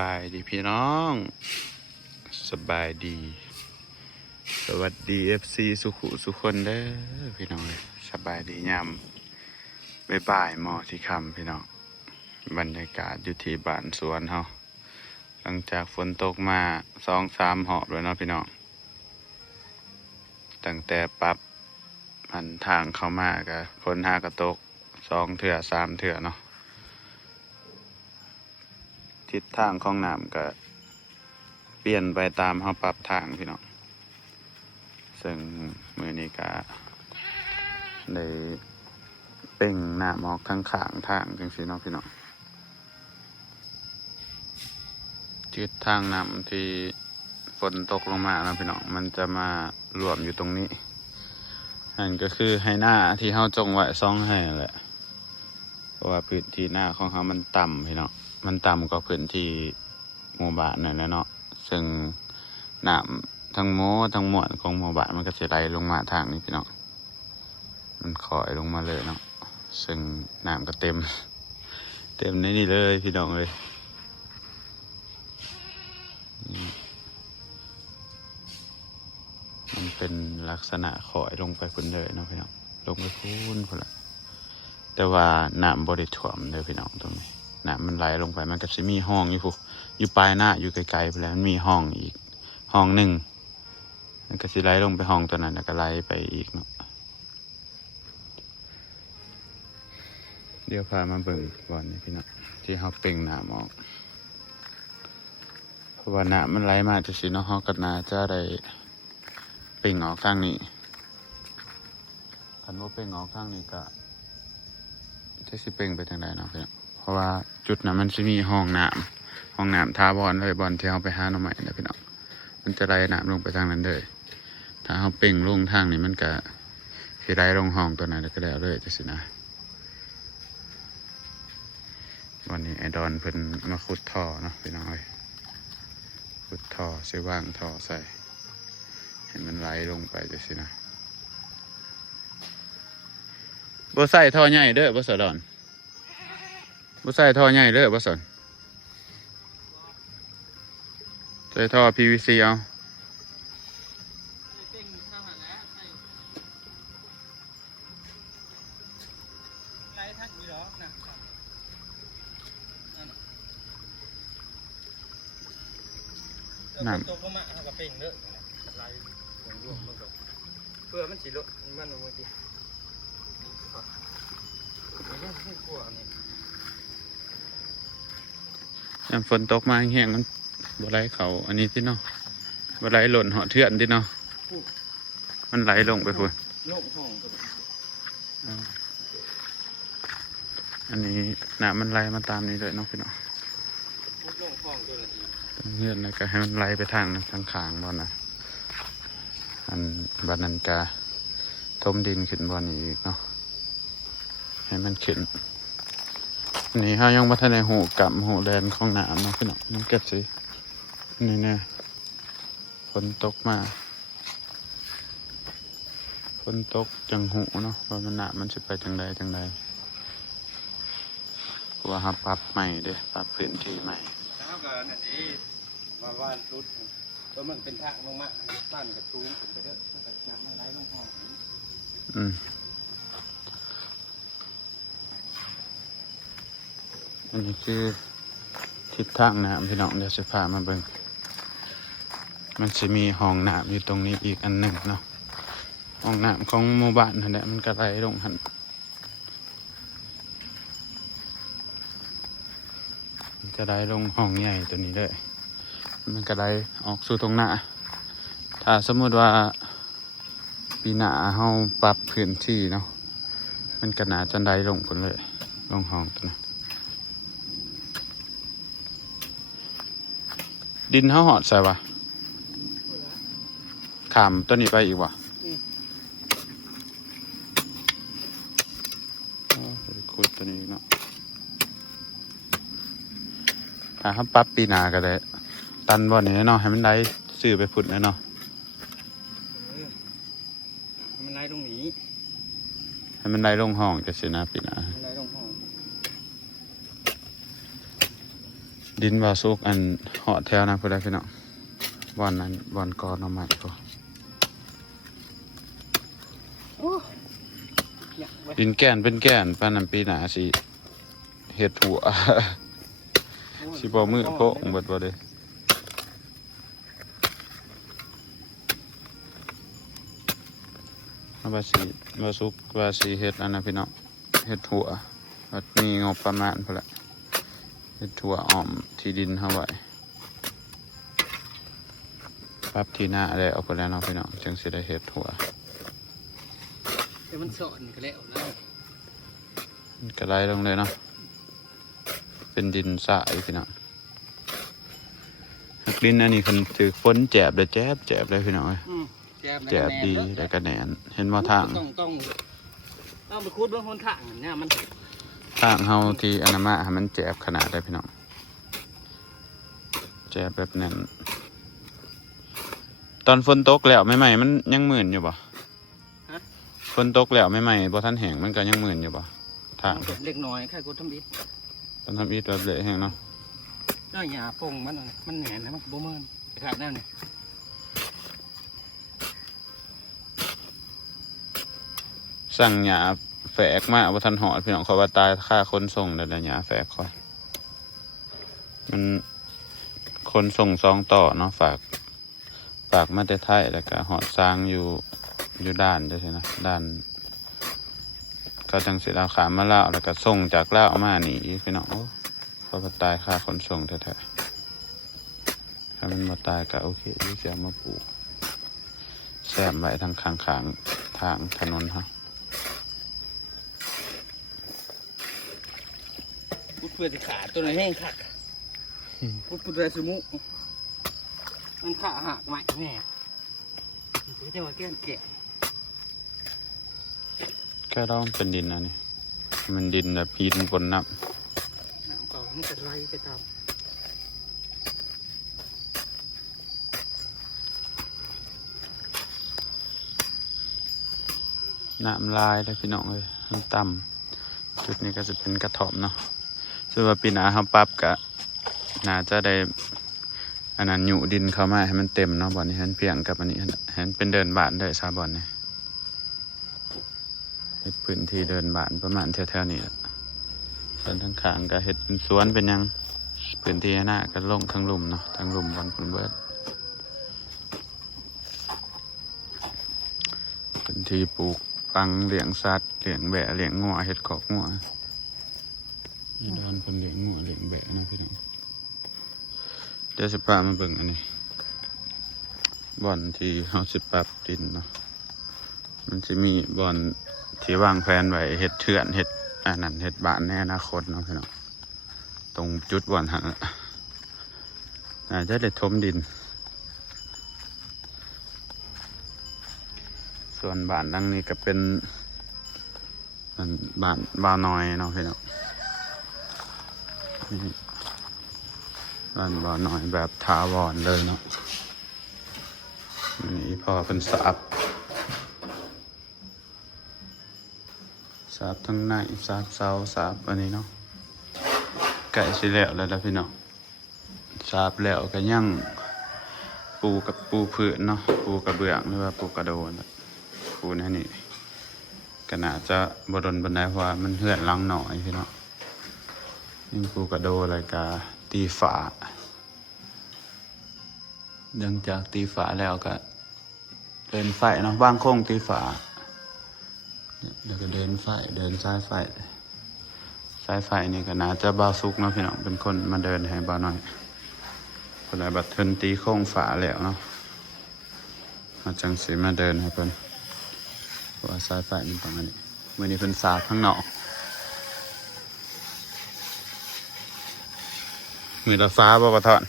บายดีพี่น้องสบายดีสวัสดีFCสุขุสุคนเด้อพี่น้องเลยสบายดียามบ่ายๆหมอที่ค่ำพี่น้องบรรยากาศอยู่ที่บ้านสวนเฮาหลังจากฝนตกมา2-3 หอบแล้วเนาะพี่น้องตั้งแต่ปรับหันทางเข้ามาก็ฝนหากระตก2 เทื่อ3 เทื่อเนาะทิศทางของน้ำก็เปลี่ยนไปตามเขาปรับทางพี่น้องซึ่งมือนี้ก็ได้เป่งน้ำออกข้างๆทางจังซี่เนาะพี่น้องทิศทางน้ำที่ฝนตกลงมาแล้วพี่น้องมันจะมารวมอยู่ตรงนี้นั่นก็คือให้หน้าที่เขาจงไว้2 ให้แหละเพราะว่าพื้นที่หน้าของเขามันต่ำพี่น้องมันต่ำกว่าพื้นที่หมู่บ้านนั่นแหละเนาะซึ่งน้ำทั้งทั้งมวลของหมู่บ้านมันก็จะไหลลงมาทางนี้พี่น้องมันคอยลงมาเลยเนาะซึ่งน้ำก็เต็มในนี่เลยพี่น้องเลยมันเป็นลักษณะคอยลงไปพุ่นเลยเนาะพี่น้องลงไปพุ่นละแต่ว่าน้ำบริถ่วมเลยพี่น้องตรงนี้น้ำมันไหลลงไปมันก็จะมีห้องอยู่ปลายหน้าอยู่ไกลๆไปแล้วมันมีห้องอีกห้องหนึ่งมันก็จะไหลลงไปห้องตัวนั้นแล้วก็ไหลไปอีกเนาะเดี๋ยวพามาเบิ่งก่อนนี่พี่น้องที่เขาเป่งน้ำออกเพราะว่าน้ำมันไหลมาจะสิเนาะเขาก็น่าจะได้เป่งออกข้างนี้คันว่าเป่งออกข้างนี้ก็จะสิเป่งไปทางใดเนาะพี่น้องเพราะว่าจุดนั้นมันจะมีห้องน้ำท่าบอลเลยบอลที่เขาไปหาหน่อไม้นะพี่น้องมันจะไหลน้ำลงไปทางนั้นเลยถ้าเขาเป่งลงทางนี้มันก็สิไหลลงห้องตัวนั้นก็แล้วเลยจะสินะวันนี้ไอดอนเพิ่นมาขุดท่อเนาะพี่น้องเลยขุดท่อใส่ว่างท่อใส่ให้มันไหลลงไปจะสินะบ่ใส่ท่อใหญ่เด้อบ่สะดอนบ่ใส่ท่อใหญ่เด้อบ่สนใส่ท่อ PVC เอาน้ำตกลงมาเขาก็เป่งเด้อลายรวมมันก็เพื่อมันสิลดมันบางทีไม่กลัวนี่ยามฝนตกมาแห้งมันบ่ไหลเขาอันนี้ที่เนาะบ่ไหลหล่นเหาะเทือนที่เนาะมันไหลลงไปพุ่นอันนี้น้ำมันไหลมาตามนี้เลยเนาะพี่เนาะเงื่อนแล้วก็ให้มันไหลไปทางขางบ่นะอันบ้านนั้นกาทมดินขึ้นบ่นี้อีกเนาะให้มันขึ้นนี่เขายังบ่ทันได้หูกับหูแลนของน้ำเนาะพี่เนาะน้องเก็บสินี่แน่ฝนตกมาฝนตกจังหูเนาะว่ามันน้ำมันสิไปจังใดว่าเขาปรับใหม่เด้ปรับพื้นที่ใหม่แล้วก็นั่นเองมาว่านรุดตัวมันเป็นทางลงมาบ้านกับตูนไปเด้อมันก็น้ำมันไหลลงห้องอันนี้คือทิศทางน้ำพี่น้องเดี๋ยวจะพามาเบิ่งมันจะมีห้องน้ำอยู่ตรงนี้อีกอันหนึ่งเนาะห้องน้ำของหมู่บ้านนั่นแหละมันก็ไหลลงหันจะไหลลงห้องใหญ่ตัวนี้เลยมันก็ไหลออกสู่ตรงหน้าถ้าสมมติว่าปีหน้าเราปรับพื้นที่เนาะมันก็น่าจะไหลลงคนเลยลงห้องตัวนั้นดินเขาหอดใส่วะขามตัวนี้ไปอีกวะขุดตัวนี้เนาะถ้าเขาปรับปีหน้าก็ได้ตันบ่อนี้เนาะให้มันได้ซื้อไปพุ่นเนาะมันไหลลงนี้ให้มันได้ลงห้องจะสินะปีหน้า ดินบาซุกอันเหาะแถวนะเพื่อนพี่น้องบอนนั้นบอนกอนเอาใหม่ก็ โอ้อยากเว้ย ดินแก่นเป็นแก่นปานนั้นปีหนาสิเฮ็ดหัว สิบ่มือโพะเบิดบ่เด้ว่าสิว่าสุกว่าสิเฮ็ดอันนั้นพี่น้องเฮ็ดหัวว่ามีงบประมาณพุ่นละเฮ็ดหัวอ้อมที่ดินเฮาไว้ปรับที่หน้าแล้วเอาไปแล้วเนาะพี่น้องจึงสิได้เฮ็ดหัว แต่มันสอนก็แล้วนะ มันก็ไล่ลงเลยเนาะเป็นดินทรายพี่น้องดินอันนี้คันถือฝนแจบเลยแจบเลยพี่น้องเอ้ย แจบดีแต่กระแหนนเห็นว่าทาง ต้องไปคูดเบื้องบนทางเนี่ยมัน ทางเฮาที่อนามาให้มันแจบขนาดได้พี่น้องแจบแบบนั้นตอนฝนตกแล้วใหม่ๆมันยังหมื่นอยู่บ่ฝนตกแล้วใหม่ๆบ่ทันแห้งมันก็ยังหมื่นอยู่บ่ทาง เล็กน้อยแค่กูทำอิฐ ตอนทำอีตัวเละแห้งเนาะ เจ้าหญ้าปงมันแหนนะมันบ่เมินขาดแน่เนี่ย สั่งหญ้าแฝกมาบ่ทันหอดพี่น้องเขาว่าตายค่าคนส่งเด้อหญ้าแฝกค่อยมันคนส่งซองต่อเนาะฝากมาแต่ไทยแล้วก็หอดสร้างอยู่ด้านเด้อสินะด้านก็จังสิลาวขามมาลาวแล้วก็ส่งจากลาวมานี่พี่น้องโอ้เขาบ่ตายค่าขนส่งแท้ๆถ้ามันบ่ตายก็โอเคที่จะเอามาปลูกแซมไว้ทางข้างๆทางถนนเฮา พูดเพื่อจะขาดตัวไหนแห้งขาดพูดเพื่อสมุมันขาหักใหม่แน่จะมาแก้แกะ แค่ต้องเป็นดินอันนี้มันดินแบบพีนบนน้ น้ำเปล่ามันจะไหลไปตาม ำน้ำลายเลยพี่น้องเลยมันต่ำจุดนี้ก็จะเป็นกระถ่อมเนาะส่วนว่าปีหน้าเขาปรับกะน่าจะได้อันนั้นอยู่ดินเข้ามาให้มันเต็มเนาะบ่อนนี้ให้มันเพียงกับอันนี้ให้มันเป็นเดินบานได้ซาบ่อนนี้เฮ็ดพื้นที่เดินบานประมาณแถวๆนี้แหละส่วนทางข้างก็เฮ็ดเป็นสวนเป็นหยังพื้นที่หน้าก็ลงทั้งหลุมเนาะทั้งหลุมบอนพุ่นเบิดพื้นที่ปลูกปังเลี้ยงสัตว์เลี้ยงแบะเลี้ยงงัวเฮ็ดขอกงัวนี่ดอนคนเลี้ยงงัวเลี้ยงแบะนะพี่น้องเดี๋ยวสิพามาเบิ่งอันนี้บ่อนที่เฮาสิปรับดินเนาะมันจะมีบ่อนที่วางแผนไว้เฮ็ดเถื่อนเฮ็ดอันนั้นเฮ็ดบ้านในอนาคตเนาะพี่น้องตรงจุดบ่อนหันน่าจะได้ถมดินส่วนบ้านหลังนี้ก็เป็นบ้านบ่าวน้อยเนาะพี่น้องนี่บ้านบ่าวน้อยแบบถาวรเลยเนาะนี่พอเป็นสาบทั้งในสาบเสาสาบอันนี้เนาะไก่สิแล้วพี่น้องสาบแล้วก็ยังปูกับปูพื้นเนาะปูกระเบื้องหรือว่าปูกระโดนปูนี่ก็น่าจะบดลบันไดเพราะว่ามันเหื่อนหลังหน่อยพี่น้องยิ่งปูกระโดอะไรกาตีฝาหลังจากตีฝาแล้วก็เดินไฟเนาะว่างโค้งตีฝาแล้วก็เดินไฟเดินสายไฟนี่ก็น่าจะบ่าวสุกเนาะพี่น้องเป็นคนมาเดินให้บ่าวน้อยคนไหนบัดเทินตีโค้งฝาแล้วเนาะมาจังสีมาเดินให้เพิ่นเพราะว่าสายไฟมันประมาณนี้มื้อนี้เพิ่นสาบข้างนอกมือละฟ้าบ่กระท่อน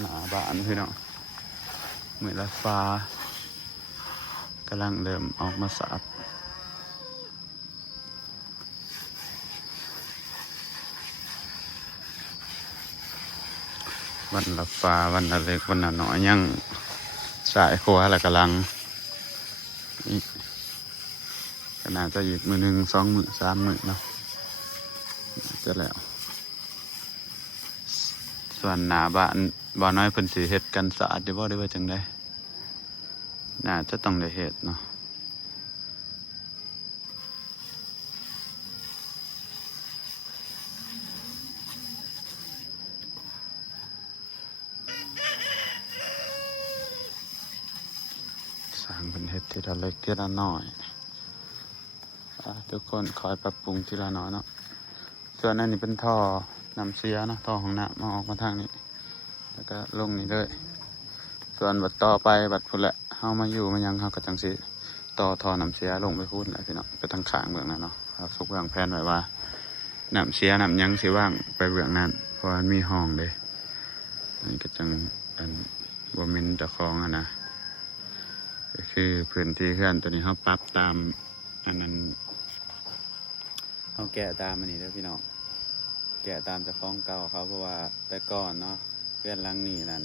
หนาบ้านพี่น้องมือละฟ้ากำลังเริ่มออกมาสาบวันละฟ้าวันละเล็กวันละน้อยยังสายขวาแล้วกำลังก็น่าจะอีกมือหนึ่ง2 มื้อ 3 มื้อเนาะ จะแล้วส่วนหน้าบ้านบ่น้อยเพิ่นสิเฮ็ดกันสะอาดได้บ่ได้ว่าจังได๋น่าจะต้องได้เฮ็ดเนาะสร้างเป็นเฮ็ดทีละเล็กทีละน้อยทุกคนคอยปรับปรุงทีละน้อยเนาะส่วนอันนี้เป็นท่อน้ำเสียเนาะท่อของน้ำมาออกมาทางนี้แล้วก็ลงนี่เลยส่วนบัดต่อไปบัดพุ่นแหละเฮามาอยู่มายังเฮาก็จังสิต่อท่อน้ำเสียลงไปพุ่นแหละพี่น้องไปทางข้างเบื้องนั้นเนาะเราสุกวางแผนไว้ว่าน้ำเสียน้ำยังสิว่างไปเบื้องนั้นเพราะมันมีห้องเด้นี่ก็จังอันบ่แม่นเจ้าของอะนะก็คือพื้นที่เฮือนตัวนี้เฮาปรับตามอันนั้นเฮาแกะตามอันนี้เด้อพี่น้องแกะตามเจ้าของเก่าเขาเพราะว่าแต่ก่อนเนาะเพื่อนหลังนี้นั่น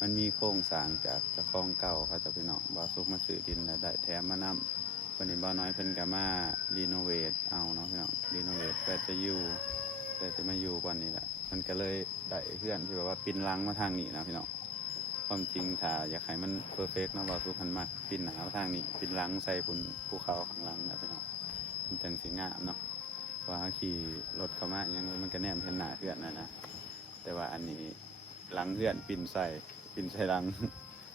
มันมีโครงสร้างจากเจ้าของเก่าเขาจะพี่น้องบ่าวสุกมาซื้อดินแล้วได้แถมมานำวันนี้บ่าวน้อยเพิ่นก็มารีโนเวทเอาเนาะพี่น้องรีโนเวทเพื่อจะมาอยู่วันนี้แหละมันก็เลยได้เพื่อนที่แบบว่าปินหลังมาทางนี้นะพี่น้องความจริงถ้าอยากให้มันเพอร์เฟกต์เนาะบ่าวสุกหันมาปินหน้ามาทางนี้ปินหลังใส่ภูเขาข้างหลังนะพี่น้องมันจังสิงามเนาะว่าขี่รถเข้ามาอย่างมันก็แนมเห็นหน้าเพื่อนนะแต่ว่าอันนี้หลังเพื่อนปินใส่หลัง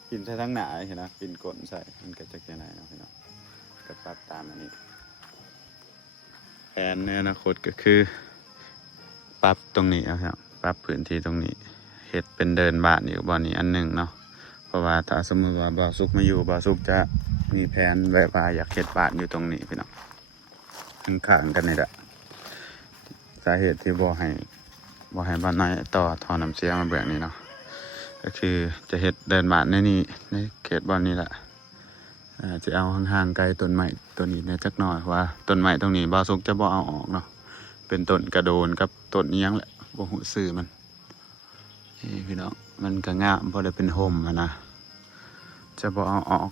ปินใส่ทั้งหน้าเห็นนะปินก้นใส่มันก็จะแค่ไหนเนาะพี่น้องก็ปรับตามอันนี้แผนในอนาคตก็คือปรับตรงนี้ครับปรับพื้นที่ตรงนี้เฮ็ดเป็นเดินบ้านอยู่บ่อนนี้อันหนึ่งเนาะเพราะว่าถ้าสมมติว่าบ่าวสุกมาอยู่บ่าวสุกจะมีแผนไว้ว่าอยากเฮ็ดบ้านอยู่ตรงนี้พี่น้องข้างๆกันนี่แหละสาเหตุที่บ่ให้บ้านน้อยต่อท่อน้ำเสียมาเบื้องนี้เนาะก็คือจะเฮ็ดเดินบ้านในนี้ในเขตบ้านนี้แหละจะเอาห่างๆไกลต้นไม้ต้นนี้เนี่ยจักหน่อยว่าต้นไม้ตรงนี้บ่าวสุกจะบ่เอาออกเนาะเป็นต้นกระโดนกับต้นเอียงแหละบ่ฮู้ชื่อมันนี่พี่น้องมันก็งามพอได้เป็นโฮมนะจะบ่เอาออก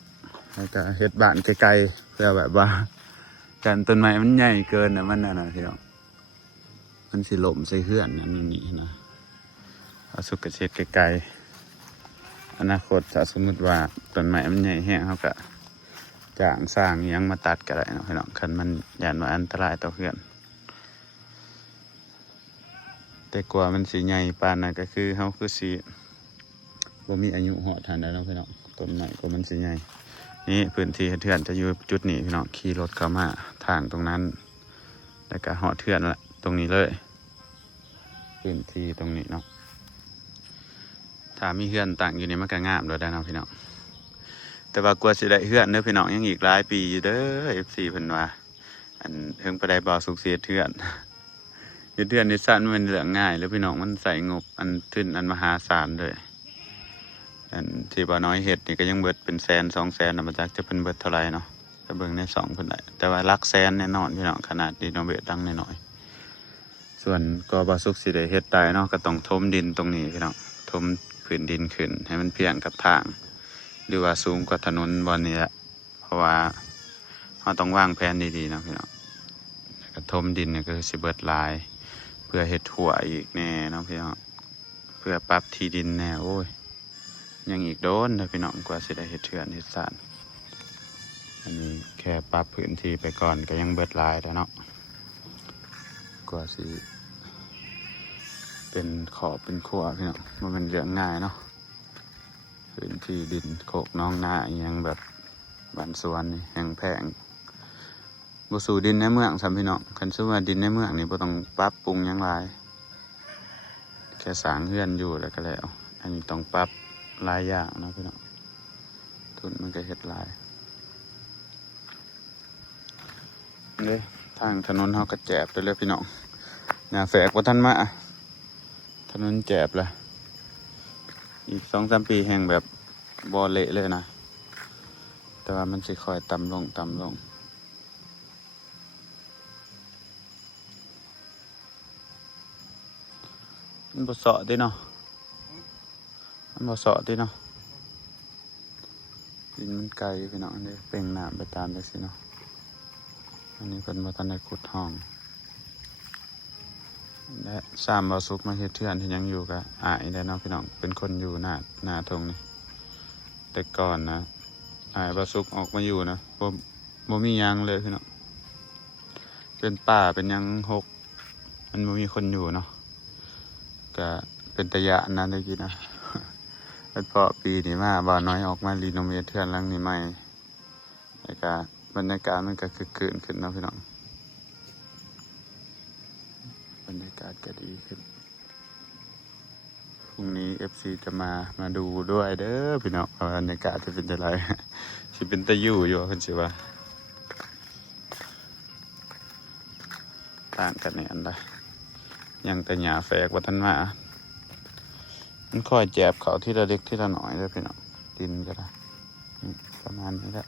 แล้วก็เฮ็ดบ้านไกลๆเพื่อแบบว่าการต้นไม้มันใหญ่เกินน่ะมันน่ะพี่น้องมันสิล่มใส่เฮือนนั่นนี่นะเอาสุกกระเช็ดไกลๆอนาคตถ้าสมมติว่าต้นไม้มันใหญ่แห้งเขาก็จ้างสร้างอิหยังมาตัดก็ได้เนาะพี่น้องคันมันย่านว่าอันตรายต่อเฮือนแต่กว่ามันสิใหญ่ปานนั้นก็คือเฮาคือสิบ่มีอายุฮอดทันได้เนาะพี่น้องต้นไม้กว่ามันสิใหญ่นี่พื้นที่เฮือนจะอยู่จุดนี้พี่น้องขี่รถเข้ามาทางตรงนั้นแล้วก็ฮอดเฮือนละตรงนี้เลยพื้นที่ตรงนี้เนาะถ้ามีเฮือนตั้งอยู่นี่มันก็งามด้วยได้เนาะพี่น้องแต่ว่ากว่าสิได้เฮือนเด้อพี่น้องยังอีกหลายปีอยู่เด้อ FC เพิ่นว่าอันเพิ่งไปได้บ่าวสุขเสียเฮือนเฮือนนี่สั้นมันเรื่องง่ายแล้วพี่น้องมันใส่งบอันทุนอันมหาศาลเลยอันที่บ่าวน้อยเฮ็ดนี่ก็ยังเบิดเป็น100,000 200,000น่ะบ่จักจะเพิ่นเบิดเท่าไหร่เนาะจะเบิ่งใน2เพิ่นได้แต่ว่าหลักแสนแน่นอนพี่น้องขนาดรีโนเวทดังน้อยๆส่วนก็บ่าวสุขสิได้เฮ็ดได้เนาะก็ต้องถมดินตรงนี้พี่น้องถมพื้นดินขึ้นให้มันเพียงกับทางหรือว่าสูงกว่าถนนบอนนี้แหละเพราะว่าเราต้องวางแผนดีๆนะพี่น้องกระทมดินเนี่ยก็คือสิเบิดลายเพื่อเฮ็ดถั่วอีกแน่นะพี่น้องเพื่อปรับที่ดินแน่โอ้ยยังอีกโดนนะพี่น้องกว่าสิได้เฮ็ดเถื่อนเฮ็ดสานอันนี้แค่ปรับพื้นที่ไปก่อนก็ยังเบิดลายแล้วเนาะกว่าสิเป็นขอบเป็นขั้วพี่น้องมันเป็นเรื่องง่ายเนาะพื้นที่ดินโคกน้องนายังแบบบ้านสวนนี่ยังแพงบ่สู่ดินในเมืองซ้ำพี่น้องคันชื่อว่าดินในเมืองนี่บ่ต้องปรับปรุงหยังหลายแค่สร้างเรือนอยู่แล้วก็แล้วอันนี้ต้องปรับหลายอย่างนะพี่น้องทุนมันก็เฮ็ดหลายนี่ทางถนนเฮาก็แจบไปเลยพี่น้องหน้าแฝกบ่ทันมาถนนแจบละอีก 2-3 ปีแห่งแบบบ่เละเลยนะแต่ว่ามันสิค่อยต่ำลงมันบ่เสาะติเนาะมันบ่เสาะติเนาะดินมันไกลพี่น้องนี่เป่งน้ำไปตามจังซี่เนาะอันนี้เพิ่นบ่ทันได้ขุดห้อง และสามบาสุกมาเฮ็ดเทือนที่ยังอยู่กับอายได้เนาะพี่น้องเป็นคนอยู่หน้าทงนี่แต่ก่อนนะอายบาสุกออกมาอยู่นะบ่มีหยังเลยพี่น้องเป็นป่าเป็นหยังหกมันบ่มีคนอยู่เนาะก็เป็นตะยะนั่นได้กินนะ เพราะปีนี้มาบ่าวน้อยออกมารีโนเวทเทือนหลังนี้ใหม่แล้วก็บรรยากาศมันก็คือเกินขึ้นเนาะพี่น้องบรรยากาศก็ดีขึ้นพรุ่งนี้ FC จะมาดูด้วยเด้อพี่น้องว่าบรรยากาศจะเป็นยังไง สิเป็นตะยู่อยู่เพิ่นสิว่าต่างกันเนี่ยอันใดยังแต่หญ้าแฝกว่าท่านมามันค่อยแจบเขาที่ละเล็กที่ละน้อยเด้อพี่น้องดินก็ได้ประมาณนี้แหละ